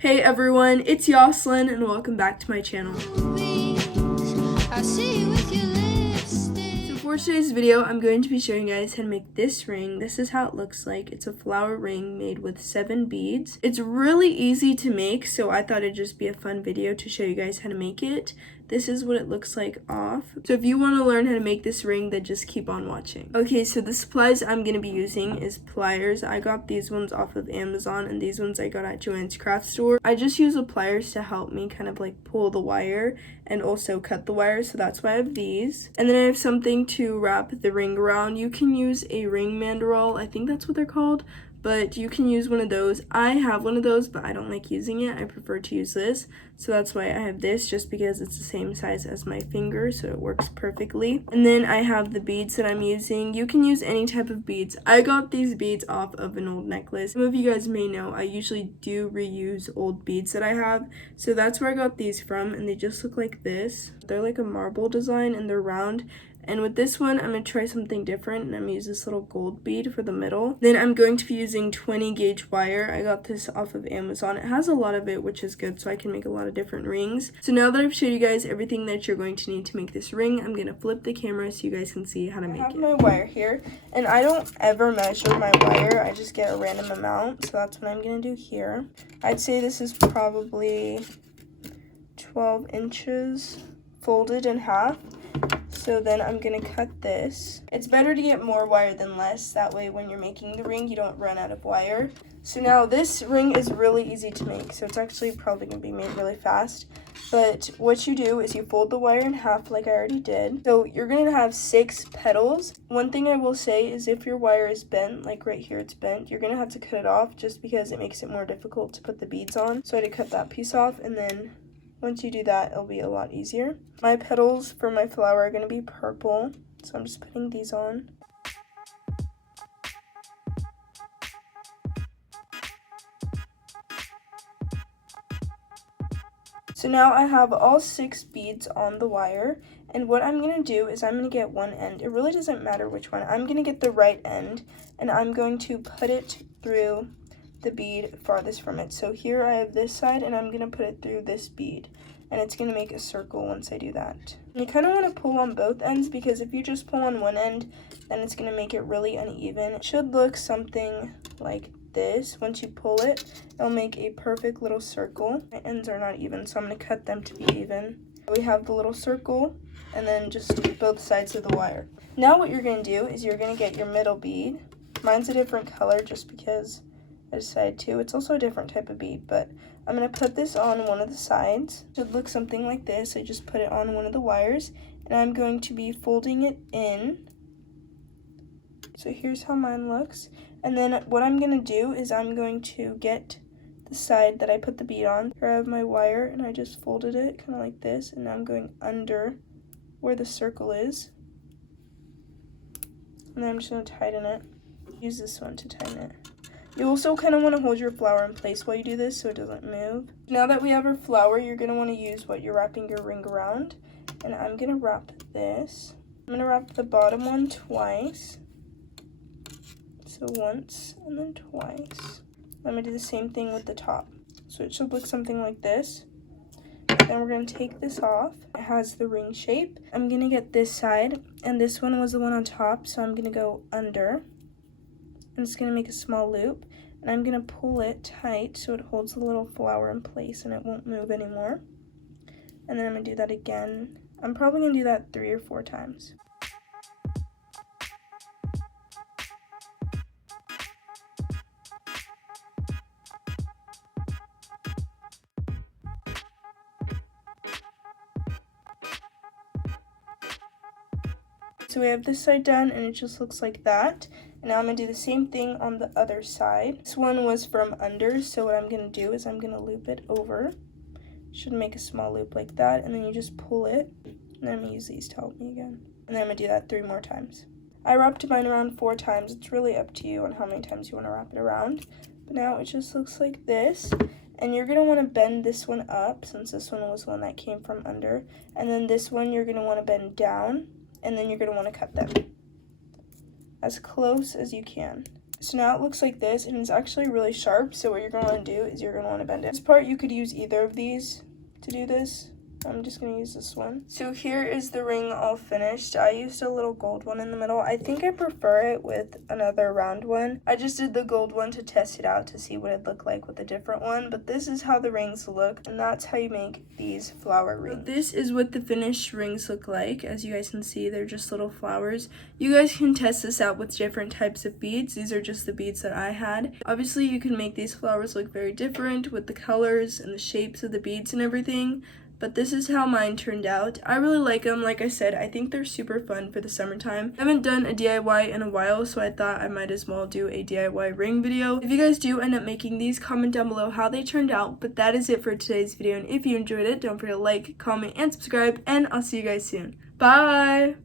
Hey everyone, it's Yoslin and welcome back to my channel. So for today's video, I'm going to be showing you guys how to make this ring. This is how it looks like. It's a flower ring made with 7 beads. It's really easy to make, so I thought it'd just be a fun video to show you guys how to make it. This is what it looks like off. So if you want to learn how to make this ring, then just keep on watching. Okay, so the supplies I'm going to be using is pliers. I got these ones off of Amazon and these ones I got at Joann's Craft Store. I just use the pliers to help me kind of like pull the wire and also cut the wire, so that's why I have these. And then I have something to wrap the ring around. You can use a ring mandrel, I think that's what they're called, but you can use one of those. I have one of those, but I don't like using it. I prefer to use this, so that's why I have this, just because it's the same size as my finger, so it works perfectly. And then I have the beads that I'm using. You can use any type of beads. I got these beads off of an old necklace. Some of you guys may know I usually do reuse old beads that I have, so that's where I got these from, and they just look like this. They're like a marble design and they're round. And with this one, I'm going to try something different, and I'm going to use this little gold bead for the middle. Then I'm going to be using 20 gauge wire. I got this off of Amazon. It has a lot of it, which is good, so I can make a lot of different rings. So now that I've showed you guys everything that you're going to need to make this ring, I'm going to flip the camera so you guys can see how to make it. I have my wire here, and I don't ever measure my wire. I just get a random amount, so that's what I'm going to do here. I'd say this is probably 12 inches folded in half. So then I'm going to cut this. It's better to get more wire than less. That way when you're making the ring, you don't run out of wire. So now this ring is really easy to make. So it's actually probably going to be made really fast. But what you do is you fold the wire in half like I already did. So you're going to have 6 petals. One thing I will say is if your wire is bent, like right here it's bent, you're going to have to cut it off just because it makes it more difficult to put the beads on. So I had to cut that piece off, and then once you do that, it'll be a lot easier. My petals for my flower are going to be purple, so I'm just putting these on. So now I have all 6 beads on the wire, and what I'm going to do is I'm going to get one end. It really doesn't matter which one. I'm going to get the right end, and I'm going to put it through the bead farthest from it. So here I have this side, and I'm going to put it through this bead, and it's going to make a circle once I do that. And you kind of want to pull on both ends, because if you just pull on one end, then it's going to make it really uneven. It should look something like this. Once you pull it, it'll make a perfect little circle. My ends are not even, so I'm going to cut them to be even. We have the little circle, and then just both sides of the wire. Now what you're going to do is you're going to get your middle bead. Mine's a different color just because I decided to. It's also a different type of bead, but I'm going to put this on one of the sides. It should look something like this. I just put it on one of the wires, and I'm going to be folding it in. So here's how mine looks. And then what I'm going to do is I'm going to get the side that I put the bead on. Here I have my wire, and I just folded it kind of like this, and now I'm going under where the circle is. And then I'm just going to tighten it. Use this one to tighten it. You also kind of want to hold your flower in place while you do this so it doesn't move. Now that we have our flower, you're going to want to use what you're wrapping your ring around. And I'm going to wrap this. I'm going to wrap the bottom one twice. So once and then twice. I'm going to do the same thing with the top. So it should look something like this. Then we're going to take this off. It has the ring shape. I'm going to get this side, and this one was the one on top, so I'm going to go under. I'm just going to make a small loop, and I'm going to pull it tight so it holds the little flower in place and it won't move anymore. And then I'm going to do that again. I'm probably going to do that 3 or 4 times. So we have this side done, and it just looks like that. And now I'm going to do the same thing on the other side. This one was from under, so what I'm going to do is I'm going to loop it over. Should make a small loop like that, and then you just pull it. And then I'm going to use these to help me again. And then I'm going to do that 3 more times. I wrapped mine around 4 times. It's really up to you on how many times you want to wrap it around. But now it just looks like this. And you're going to want to bend this one up, since this one was one that came from under. And then this one you're going to want to bend down. And then you're going to want to cut them as close as you can. So now it looks like this, and it's actually really sharp. So what you're going to want to do is you're going to want to bend it. This part, you could use either of these to do this. I'm just going to use this one. So here is the ring all finished. I used a little gold one in the middle. I think I prefer it with another round one. I just did the gold one to test it out to see what it'd look like with a different one. But this is how the rings look, and that's how you make these flower rings. So this is what the finished rings look like. As you guys can see, they're just little flowers. You guys can test this out with different types of beads. These are just the beads that I had. Obviously, you can make these flowers look very different with the colors and the shapes of the beads and everything. But this is how mine turned out. I really like them. Like I said, I think they're super fun for the summertime. I haven't done a DIY in a while, so I thought I might as well do a DIY ring video. If you guys do end up making these, comment down below how they turned out. But that is it for today's video. And if you enjoyed it, don't forget to like, comment, and subscribe. And I'll see you guys soon. Bye!